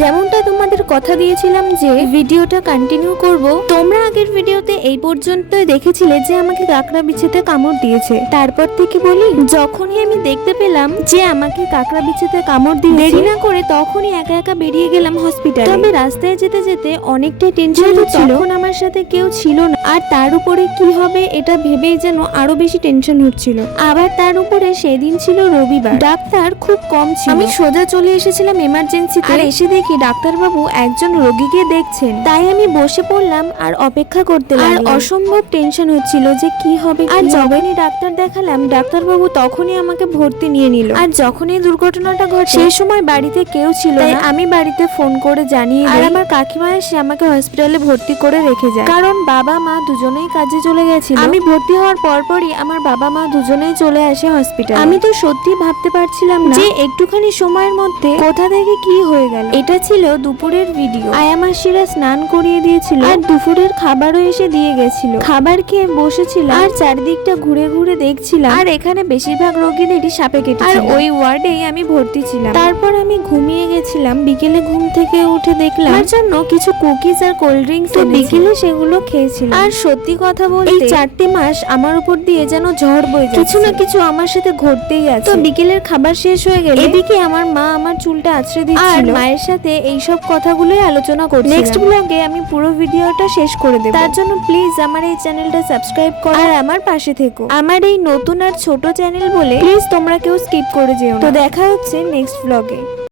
যেমনটা তোমাদের কথা দিয়েছিলাম যে ভিডিওটা কন্টিনিউ করব, তোমরা আগের ভিডিওতে এই পর্যন্তই দেখেছিলে যে আমাকে কাকড়া বিছেতে কামড় দিয়েছে। তারপর থেকে বলি, যখনই আমি দেখতে পেলাম যে আমাকে কাকড়া বিছেতে কামড় দিয়ে, দেরি না করে তখনই একা একা বেরিয়ে গেলাম হসপিটালে। তবে রাস্তায় যেতে যেতে অনেকটাই টেনশন হচ্ছিল, তখন আমার সাথে কেউ ছিল না, আর তার উপরে কি হবে এটা ভেবেই যেন আরো বেশি টেনশন হচ্ছিল। আবার তার উপরে সেদিন ছিল রবিবার, ডাক্তার খুব কম ছিল। আমি সোজা চলে এসেছিলাম এমার্জেন্সিতে, আর এসে দেখি ডাক্তারবাবু একজন রোগীকে দেখছেন। তাই আমি বসে পড়লাম আর অপেক্ষা করতে লাগলাম। আর অসম্ভব টেনশন হচ্ছিল যে কি হবে। আর যখনই ডাক্তার দেখালাম, ডাক্তারবাবু তখনই আমাকে ভর্তি নিয়ে নিল। আর যখনই দুর্ঘটনাটা ঘটে সেই সময় বাড়িতে কেউ ছিল না, আমি বাড়িতে ফোন করে জানিয়ে দিই। আর আমার কাকিমা এসে আমাকে হসপিটালে ভর্তি করে রেখে যায়, কারণ বাবা মা দুজনেই কাজে চলে গেছিল। আমি ভর্তি হওয়ার পরপরই আমার বাবা মা দুজনেই চলে আসে হসপিটাল। আমি তো সত্যি ভাবতে পারছিলাম না যে একটুখানি সময়ের মধ্যে কোথা থেকে কি হয়ে গেল। এটা ছিল দুপুরের ভিডিও। আয়া মাসিরা স্নান করিয়ে দিয়েছিল, আর দুপুরের খাবারও এসে দিয়ে গেছিল। খাবার খেয়ে বসেছিলাম আর চারদিকটা ঘুরে ঘুরে দেখছিলাম। আর এখানে বেশিরভাগ রোগীদেরই সাপে কেটেছিল, আর ওই ওয়ার্ডেই আমি ভর্তি ছিলাম। তারপর আমি ঘুমিয়ে গেছিলাম। বিকেলে ঘুম থেকে উঠে দেখলাম আমার জন্য কিছু কুকিজ আর কোল্ড ড্রিঙ্কস, বিকেলে সেগুলো খেয়েছিলাম। আর সত্যি কথা বলতে এই 4টি মাস আমার উপর দিয়ে যেন ঝড় বয়ে যাচ্ছে, কিছু না কিছু আমার সাথে ঘটতেই আছে। তো বিকেলের খাবার শেষ হয়ে গেলে এদিকে আমার মা আমার চুলটা আঁচড়ে দিচ্ছিল, আর মায়ের সাথে এইসব কথাগুলোই আলোচনা করছি। নেক্সট ব্লগে আমি পুরো ভিডিওটা শেষ করে দেব, তার জন্য প্লিজ আমার এই চ্যানেলটা সাবস্ক্রাইব করো আর আমার পাশে থেকো। আমার এই নতুন আর ছোট চ্যানেল বলে প্লিজ তোমরা কেউ স্কিপ করে যেও না। তো দেখা হচ্ছে নেক্সট ব্লগে।